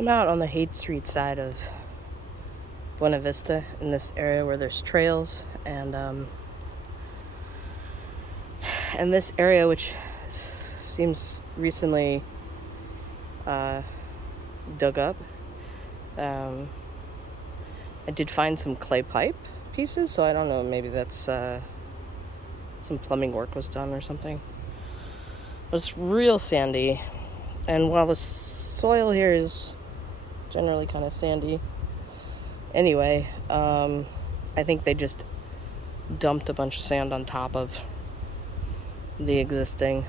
I'm out on the Haight Street side of Buena Vista in this area where there's trails and this area, which seems recently dug up. I did find some clay pipe pieces, so I don't know, maybe that's some plumbing work was done or something. But it's real sandy, and while the soil here is generally kind of sandy anyway, I think they just dumped a bunch of sand on top of the existing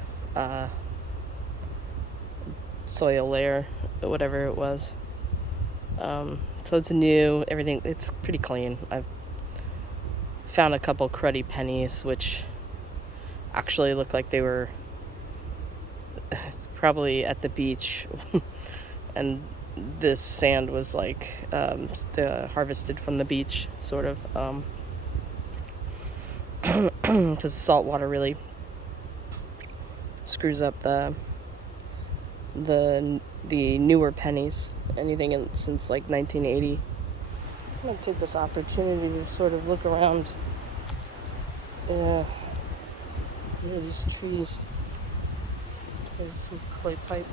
soil layer, whatever it was. So it's new, everything, it's pretty clean. I've found a couple cruddy pennies, which actually look like they were probably at the beach and this sand was like harvested from the beach, sort of, because salt water really screws up the newer pennies, anything since like 1980. I'm gonna take this opportunity to sort of look around near these trees. There's some clay pipe.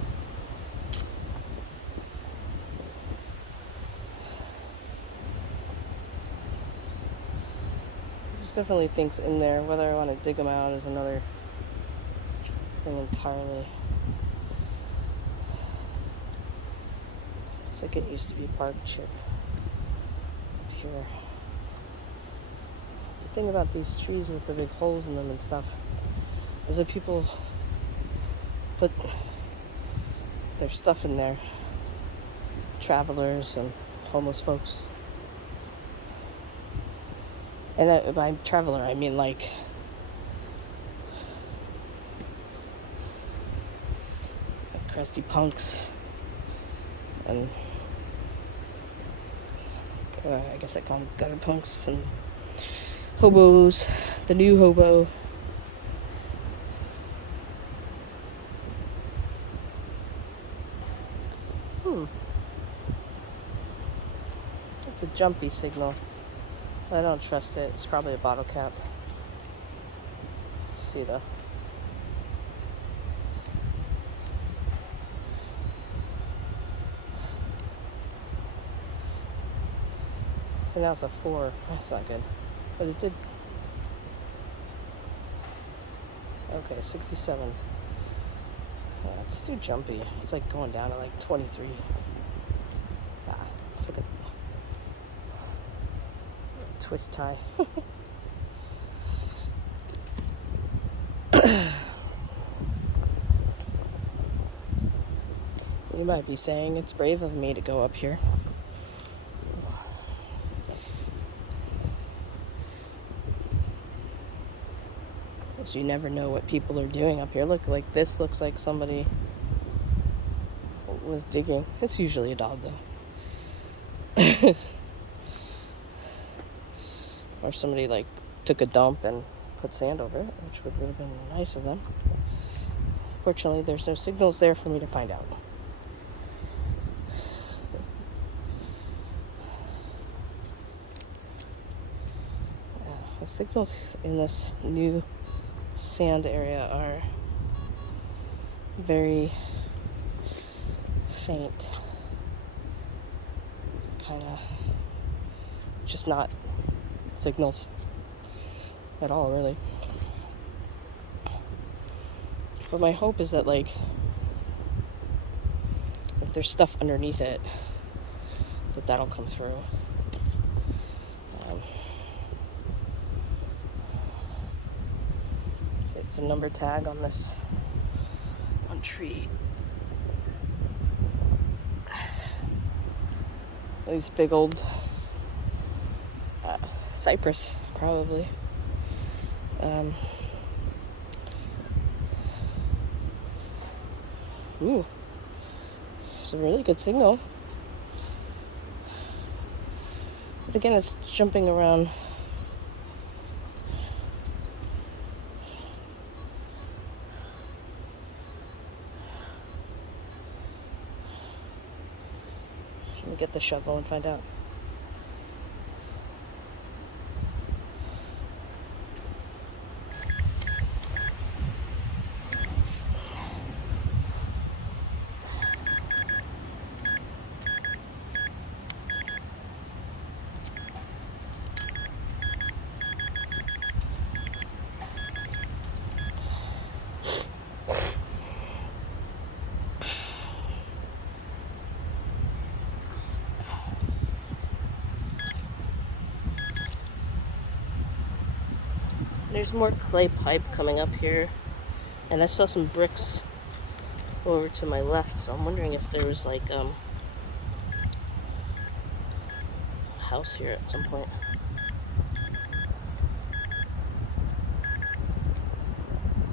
There's definitely things in there. Whether I want to dig them out is another thing entirely. Looks like it used to be a bark chip here. The thing about these trees with the big holes in them and stuff is that people put their stuff in there. Travelers and homeless folks. And by traveler, I mean like crusty punks and I guess I call them gutter punks and hobos, the new hobo. It's a jumpy signal. I don't trust it. It's probably a bottle cap. Let's see though. So now it's a 4. That's not good. But it did. Okay, 67. Yeah, it's too jumpy. It's like going down to like 23. It's like a twist tie. You might be saying it's brave of me to go up here. Because you never know what people are doing up here. Look, like this looks like somebody was digging. It's usually a dog though. Or somebody like took a dump and put sand over it, which would have been nice of them. Fortunately, there's no signals there for me to find out. The signals in this new sand area are very faint. Kind of just not signals at all, really. But my hope is that, like, if there's stuff underneath it, that'll come through. It's a number tag on this one tree. These big old cypress, probably. Ooh, it's a really good signal. But again, it's jumping around. get the shovel and find out. There's more clay pipe coming up here, and I saw some bricks over to my left, so I'm wondering if there was like a house here at some point.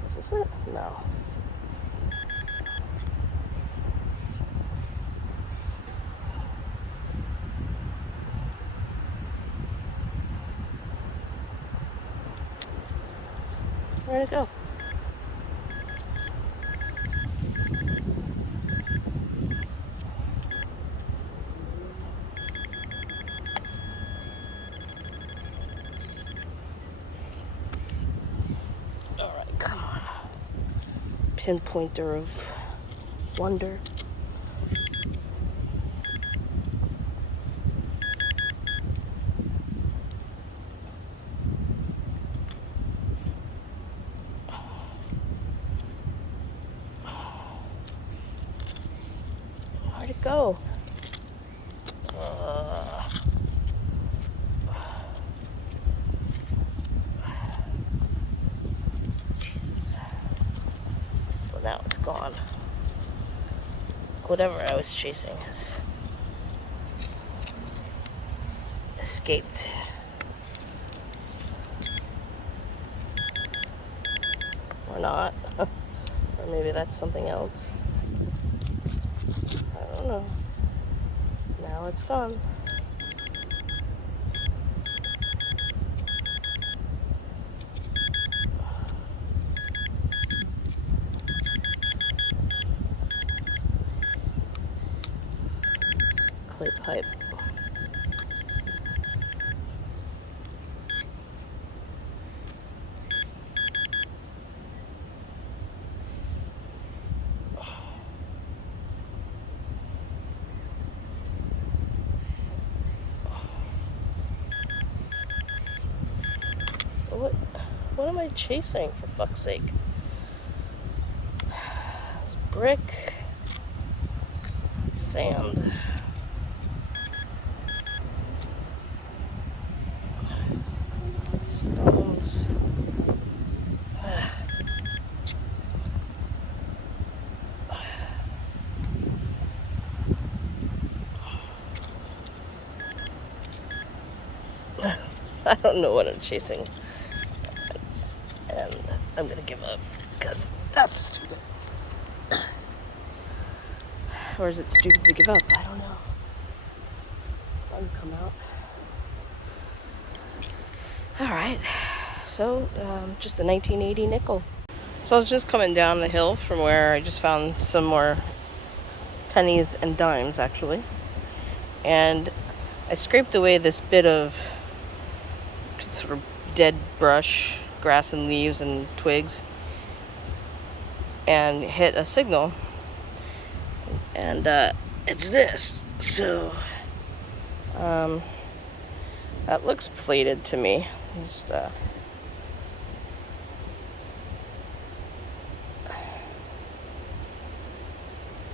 Is this it? No. Where'd it go? Alright, come on. Pinpointer of wonder. Where'd it go? Jesus. Well, now it's gone. Whatever I was chasing has escaped. Or not. Or maybe that's something else. I don't know. Now it's gone. Clay pipe. What am I chasing, for fuck's sake? It's brick, sand. Stones. I don't know what I'm chasing. And I'm gonna give up, because that's stupid. Or is it stupid to give up? I don't know. The sun's come out. Alright, so just a 1980 nickel. So I was just coming down the hill from where I just found some more pennies and dimes, actually. And I scraped away this bit of sort of dead brush, grass and leaves and twigs, and hit a signal, and it's this. So that looks plated to me. Just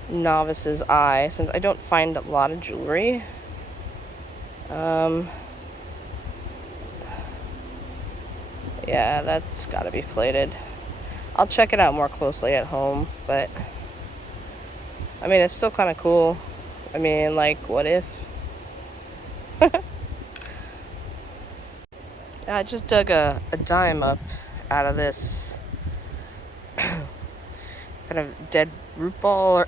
novice's eye, since I don't find a lot of jewelry. Yeah, that's gotta be plated. I'll check it out more closely at home, but I mean, it's still kind of cool. I mean, like, what if? I just dug a dime up out of this kind of dead root ball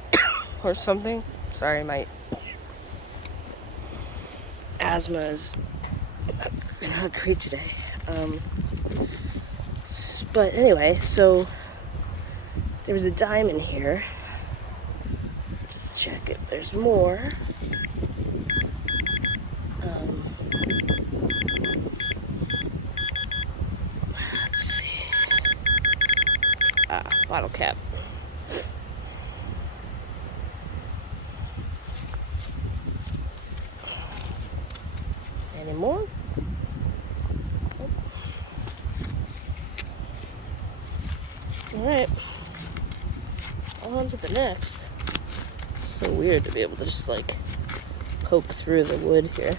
or something. Sorry, my asthma is not great today. But anyway, so there was a dime in here. Just check if there's more. Let's see. Ah, bottle cap. Any more? Alright. On to the next. It's so weird to be able to just like poke through the wood here.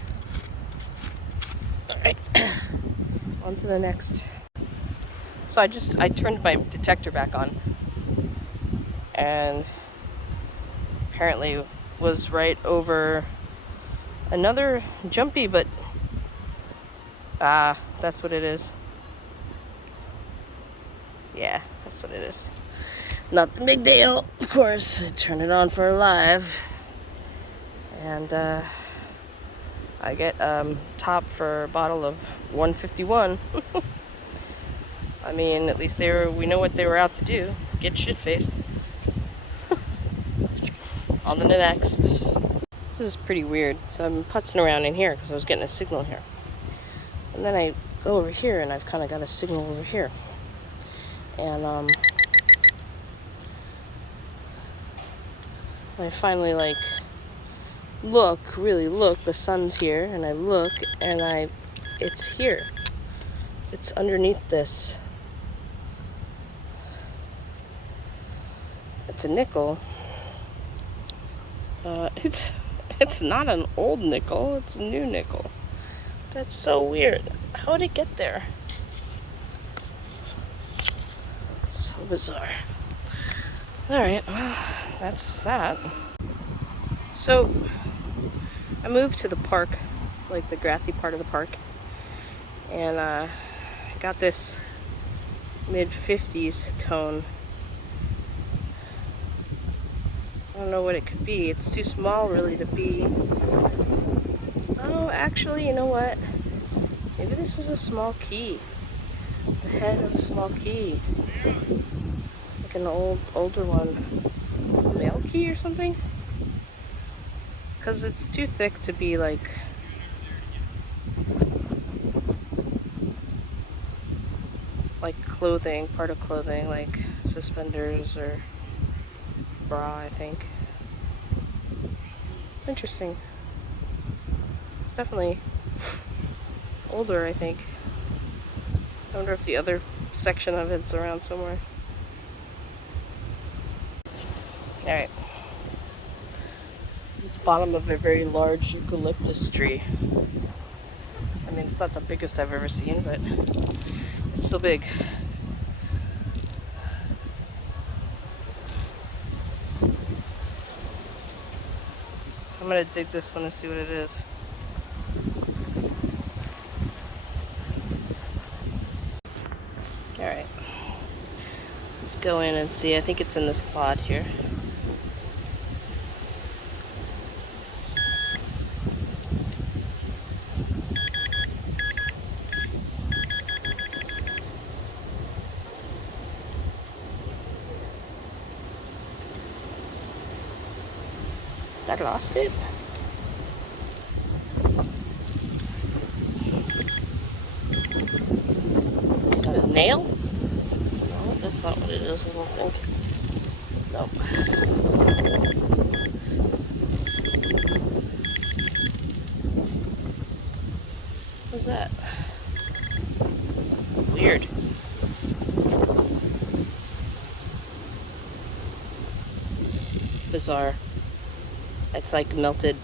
Alright. On to the next. So I turned my detector back on. And apparently was right over another jumpy, but that's what it is. Yeah, that's what it is. Nothing big deal, of course. I turned it on for live, and I get top for a bottle of 151. I mean, at least we know what they were out to do. Get shit-faced. On to the next. This is pretty weird. So I'm putzing around in here because I was getting a signal here. And then I go over here and I've kind of got a signal over here. And I finally like really look, the sun's here, and I look and it's here. It's underneath this. It's a nickel. It's not an old nickel, it's a new nickel. That's so weird. How did it get there? So bizarre. Alright, well, that's that. So, I moved to the park, like the grassy part of the park, and I got this mid-50s tone. I don't know what it could be. It's too small really to be. Oh, actually, you know what? Maybe this is a small key. The head of a small key. Like an older one. A male key or something? Because it's too thick to be like clothing, part of clothing, like suspenders or bra, I think. Interesting. It's definitely older, I think. I wonder if the other section of it's around somewhere. Alright. Bottom of a very large eucalyptus tree. I mean, it's not the biggest I've ever seen, but it's still big. I'm gonna dig this one and see what it is. Alright. Let's go in and see. I think it's in this clod here. I lost it. Is that a nail? No, that's not what it is, I don't think. Nope. What's that? Weird. Bizarre. It's like melted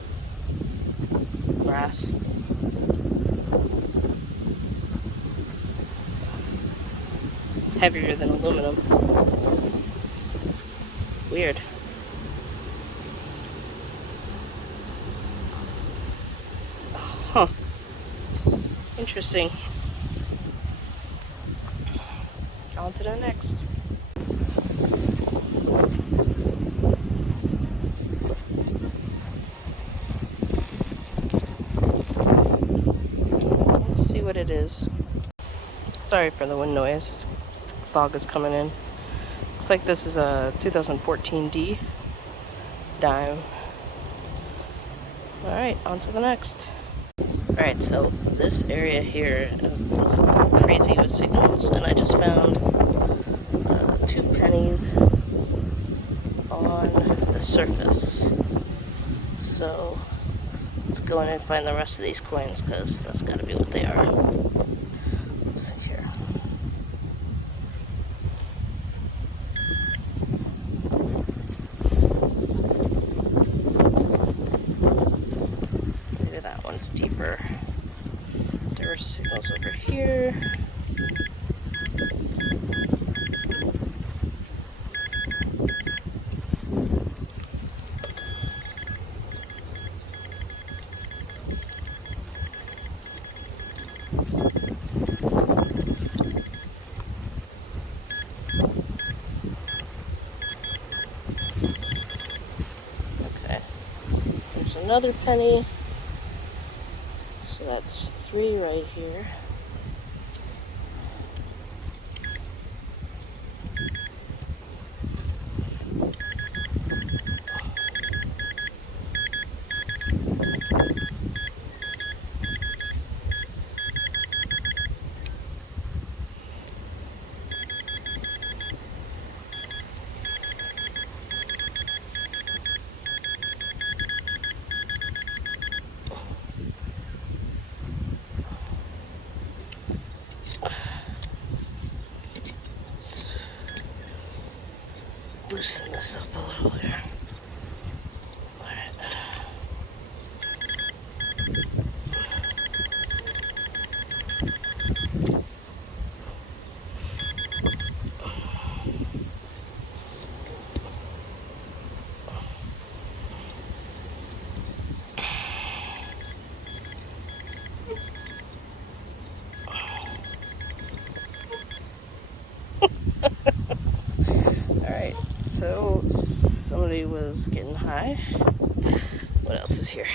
brass. It's heavier than aluminum. It's weird. Huh. Interesting. On to the next. What it is. Sorry for the wind noise. Fog is coming in. Looks like this is a 2014 D dime. Alright, on to the next. Alright, so this area here is a little crazy with signals, and I just found 2 pennies on the surface. So let's go in and find the rest of these coins, because that's got to be what they are. Let's see here. Maybe that one's deeper. There are signals over here. Okay, there's another penny. So that's 3 right here. Loosen this up a little here. Alright. Alright, so somebody was getting high. What else is here?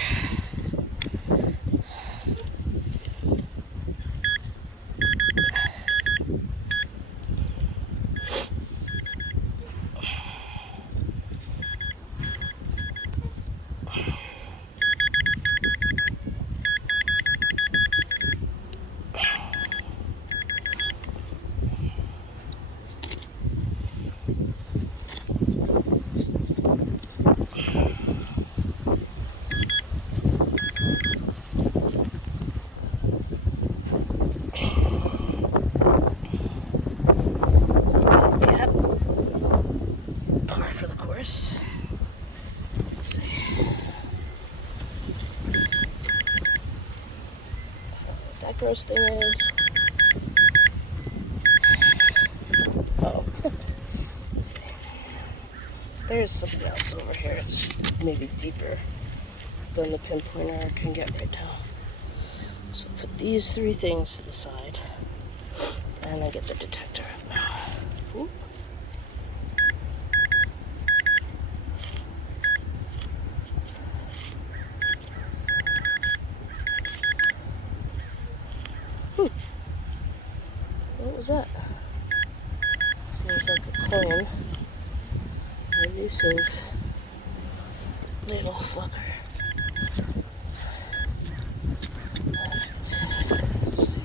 Let's see. What that gross thing is. Oh. Let's see. There's something else over here. It's just maybe deeper than the pinpointer can get right now. So put these 3 things to the side. And I get the detector up now. Ooh. What was that? Seems like a coin. Elusive little fucker. Let's see.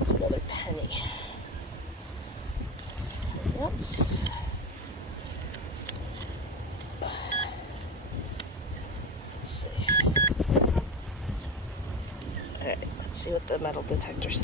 It's another penny. Let's see. Alright, let's see what the metal detector says.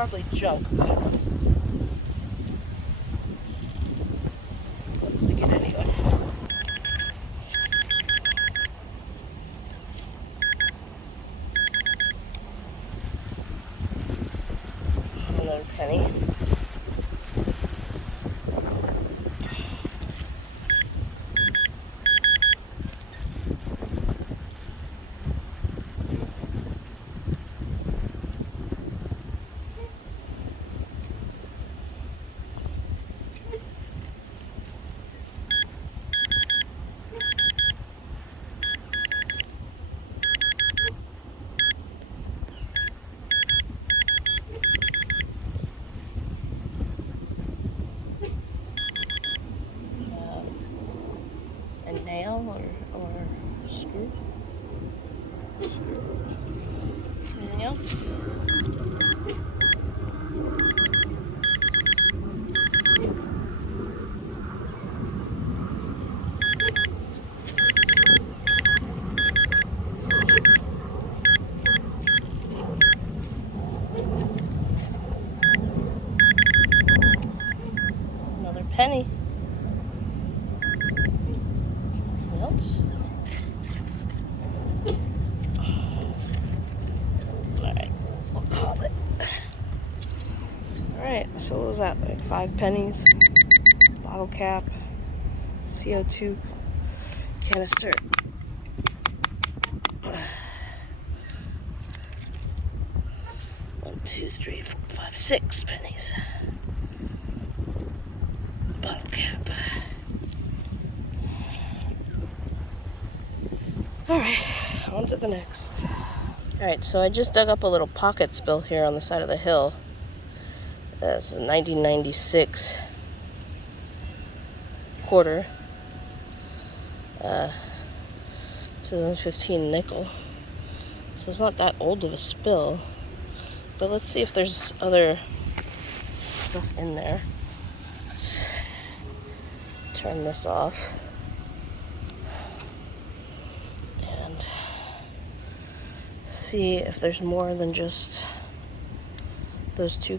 probably junk, but let's stick it anyway. Another penny. A nail or screw. Anything else? Another penny. Anything else? Alright, we'll call it. Alright, so what was that? Like 5 pennies, bottle cap, CO2 canister. 1, 2, 3, 4, 5, 6 pennies. Bottle cap. Alright, on to the next. Alright, so I just dug up a little pocket spill here on the side of the hill. This is a 1996 quarter. 2015 nickel. So it's not that old of a spill. But let's see if there's other stuff in there. Let's turn this off. And see if there's more than just those two.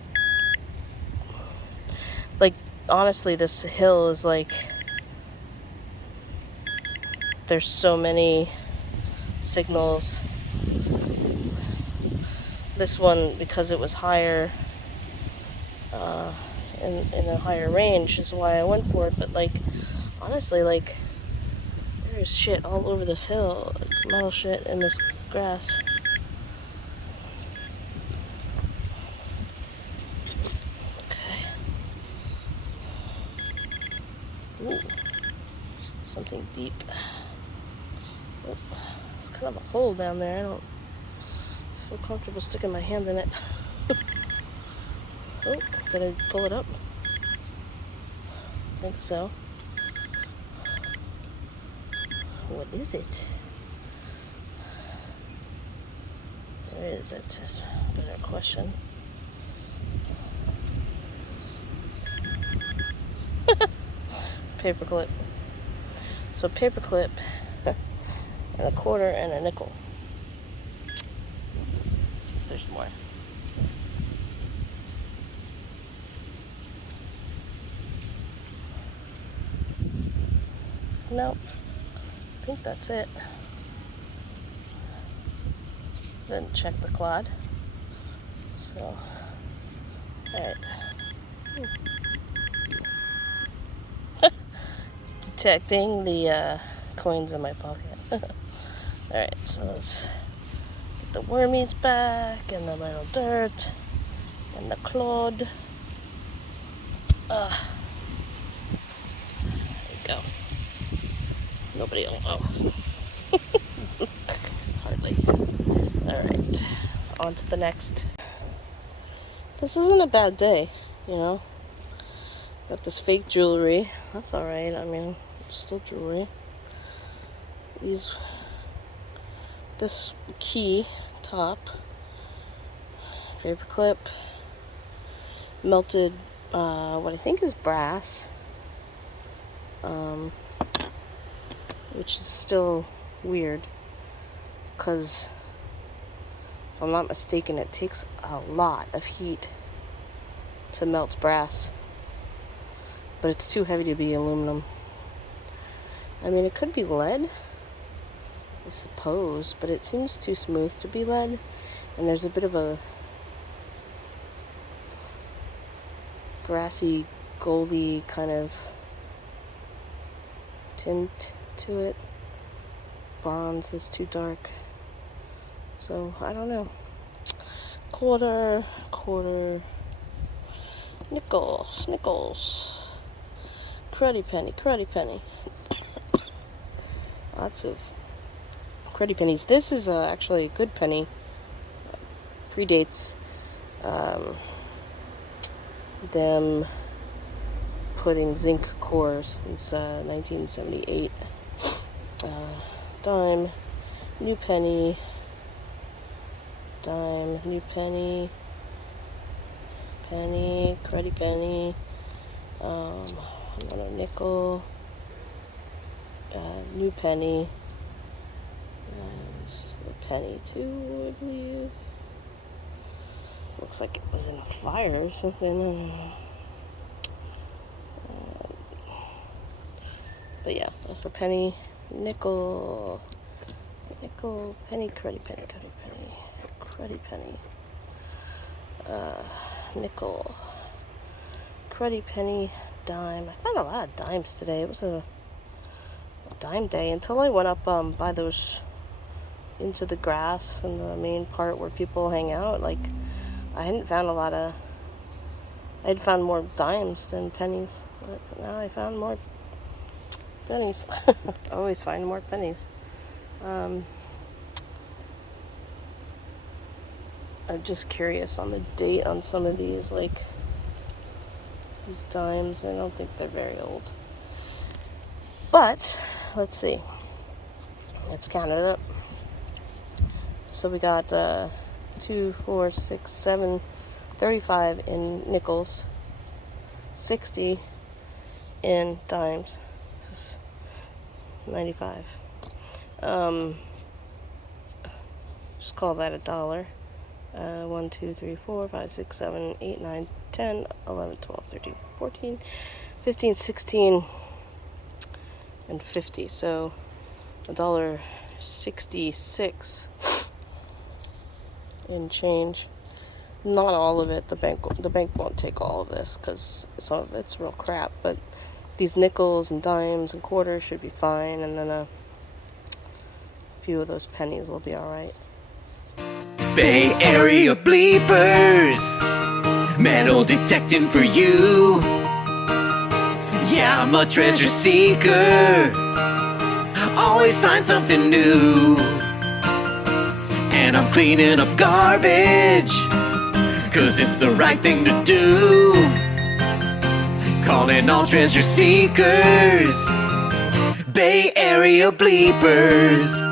Like, honestly, this hill is like, there's so many signals. This one, because it was higher, in a higher range, is why I went for it. But like, honestly, like, there's shit all over this hill, like metal shit in this grass. Okay. Ooh, something deep. Oh, it's kind of a hole down there. I don't feel comfortable sticking my hand in it. Oh, did I pull it up? I think so. What is it? Where is it? That's a better question. Paperclip. So paperclip and a quarter and a nickel. There's more. Nope. I think that's it. Didn't check the clad. So, alright. It's detecting the coins in my pocket. Alright, so let's get the wormies back, and the little dirt, and the clod. There you go. Nobody will know. Hardly. Alright, on to the next. This isn't a bad day, you know. Got this fake jewelry. That's alright. I mean, it's still jewelry. This key top, paperclip, melted, what I think is brass, which is still weird, because if I'm not mistaken, it takes a lot of heat to melt brass. But it's too heavy to be aluminum. I mean, it could be lead, I suppose, but it seems too smooth to be lead. And there's a bit of a brassy, goldy kind of tint to it. Bronze is too dark. So, I don't know. Quarter, nickels. Cruddy penny. Lots of cruddy pennies. This is actually a good penny. Predates them putting zinc cores. It's 1978. Dime, new penny, dime, new penny, penny, cruddy penny, another nickel, new penny, this is the penny too, I believe. Looks like it was in a fire or something. But yeah, that's a penny, nickel, penny, cruddy penny, nickel, cruddy penny, dime. I found a lot of dimes today. It was a dime day until I went up by those into the grass in the main part where people hang out. Like, I hadn't found a lot of. I'd found more dimes than pennies, but now I found more pennies. I always find more pennies. I'm just curious on the date on some of these, like these dimes. I don't think they're very old. But let's see. Let's count it up. So we got 2, 4, 6, 7, 35 in nickels, 60 in dimes. This is 95. Just call that $1. 1, 2, 3, 4, 5, 6, 7, 8, 9, 10, 11, 12, 13, 14, 15, 16, and 50. So $1.66 in change. Not all of it. The bank won't take all of this because some of it's real crap. But these nickels and dimes and quarters should be fine, and then a few of those pennies will be all right. Bay Area bleepers, metal detecting for you. Yeah, I'm a treasure seeker, always find something new. And I'm cleaning up garbage, 'cause it's the right thing to do. Calling all treasure seekers, Bay Area bleepers.